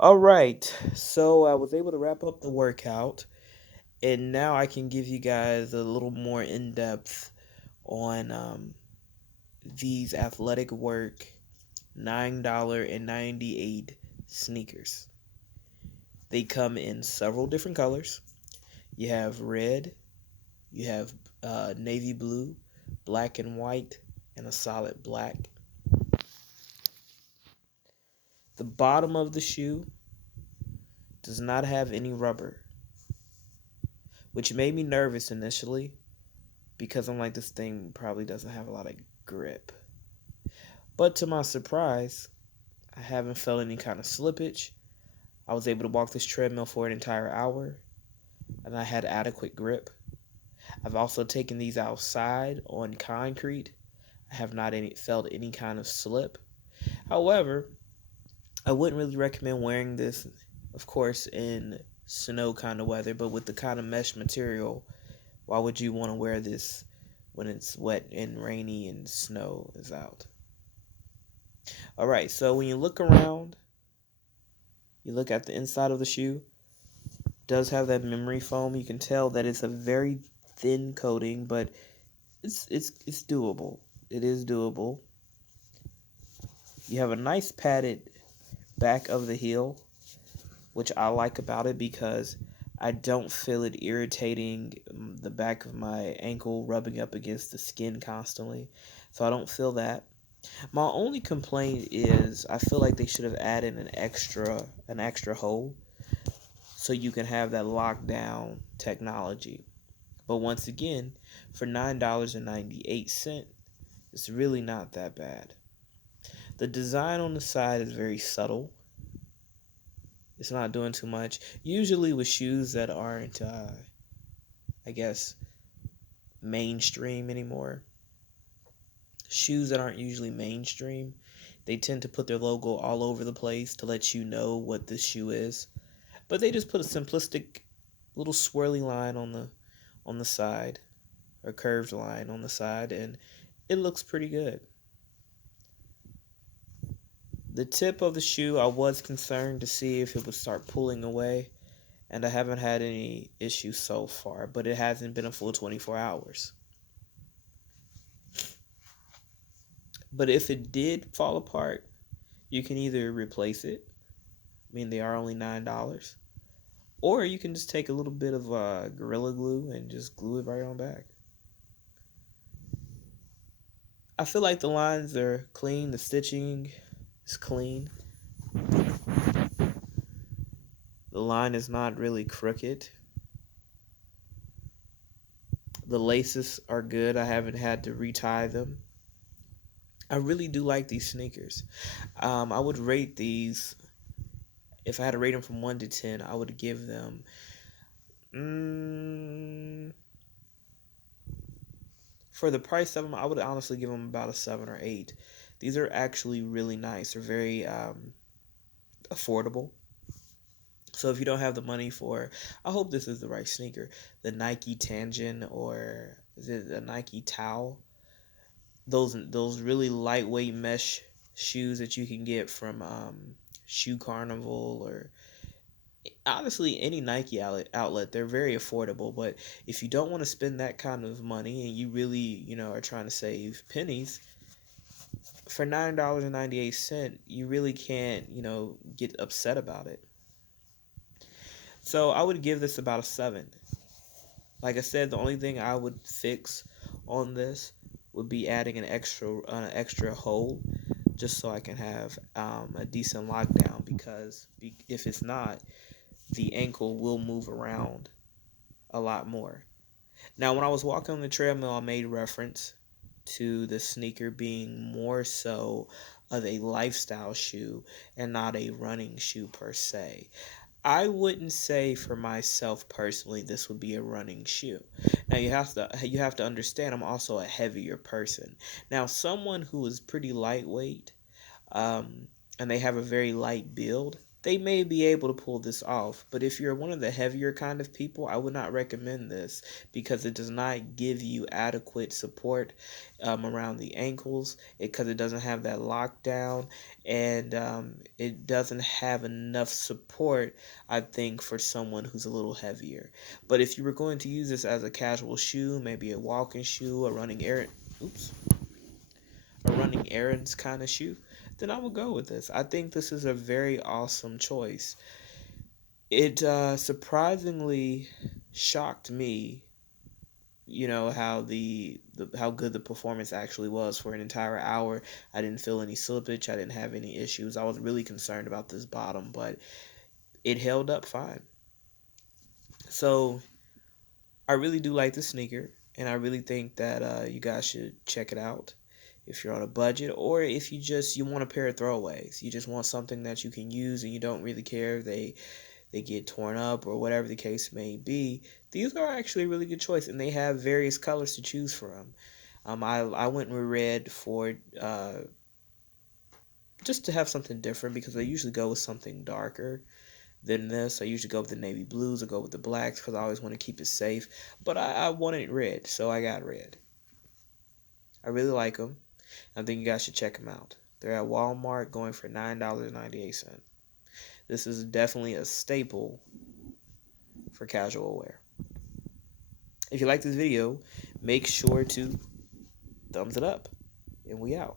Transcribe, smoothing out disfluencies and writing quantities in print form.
All right, so I was able to wrap up the workout, and now I can give you guys a little more in depth on these athletic work $9.98 sneakers. They come in several different colors. You have red, you have navy blue, black and white, and a solid black. The bottom of the shoe does not have any rubber, which made me nervous initially because I'm like, this thing probably doesn't have a lot of grip. But to my surprise, I haven't felt any kind of slippage. I was able to walk this treadmill for an entire hour, and I had adequate grip. I've also taken these outside on concrete. I have not felt any kind of slip. However, I wouldn't really recommend wearing this, of course, in snow kind of weather, but with the kind of mesh material, why would you want to wear this when it's wet and rainy and snow is out? All right, so when you look around, you look at the inside of the shoe, it does have that memory foam. You can tell that it's a very thin coating, but it's doable. It is doable. You have a nice padded back of the heel, which I like about it because I don't feel it irritating the back of my ankle rubbing up against the skin constantly. So I don't feel that. My only complaint is I feel like they should have added an extra hole so you can have that lockdown technology. But once again, for $9.98, it's really not that bad. The design on the side is very subtle. It's not doing too much. Usually with shoes that aren't, I guess, mainstream anymore, shoes that aren't usually mainstream, they tend to put their logo all over the place to let you know what this shoe is. But they just put a simplistic little swirly line on the side, or curved line on the side, and it looks pretty good. The tip of the shoe, I was concerned to see if it would start pulling away, and I haven't had any issues so far, but it hasn't been a full 24 hours. But if it did fall apart, you can either replace it, I mean, they are only $9, or you can just take a little bit of Gorilla Glue and just glue it right on back. I feel like the lines are clean, the stitching is clean, the line is not really crooked. The laces are good. I haven't had to retie them. I really do like these sneakers. I would rate these, if I had to rate them from 1 to 10, I would give them, mm, for the price of them, I would honestly give them about a 7 or 8. These are actually really nice. They're very affordable. So if you don't have the money for, I hope this is the right sneaker, the Nike Tangent, or is it the Nike Tau? Those really lightweight mesh shoes that you can get from Shoe Carnival, or honestly any Nike outlet. They're very affordable, but if you don't want to spend that kind of money and you really, are trying to save pennies, for $9.98, you really can't, get upset about it. So I would give this about a 7. Like I said, the only thing I would fix on this would be adding an extra hole, just so I can have a decent lockdown. Because if it's not, the ankle will move around a lot more. Now, when I was walking on the treadmill, I made reference to the sneaker being more so of a lifestyle shoe and not a running shoe per se. I wouldn't say for myself personally this would be a running shoe. Now you have to understand I'm also a heavier person. Now someone who is pretty lightweight, and they have a very light build, they may be able to pull this off. But if you're one of the heavier kind of people, I would not recommend this because it does not give you adequate support around the ankles because it doesn't have that lockdown, and it doesn't have enough support, I think, for someone who's a little heavier. But if you were going to use this as a casual shoe, maybe a walking shoe, a running errand, oops, a running errands kind of shoe, then I would go with this. I think this is a very awesome choice. It surprisingly shocked me, how the how good the performance actually was for an entire hour. I didn't feel any slippage. I didn't have any issues. I was really concerned about this bottom, but it held up fine. So I really do like the sneaker, and I really think that you guys should check it out if you're on a budget, or if you want a pair of throwaways. You just want something that you can use, and you don't really care if they get torn up or whatever the case may be. These are actually a really good choice, and they have various colors to choose from. I went with red for just to have something different because I usually go with something darker than this. I usually go with the navy blues or go with the blacks because I always want to keep it safe. But I wanted red, so I got red. I really like them. I think you guys should check them out. They're at Walmart going for $9.98. This is definitely a staple for casual wear. If you like this video, make sure to thumbs it up, and we out.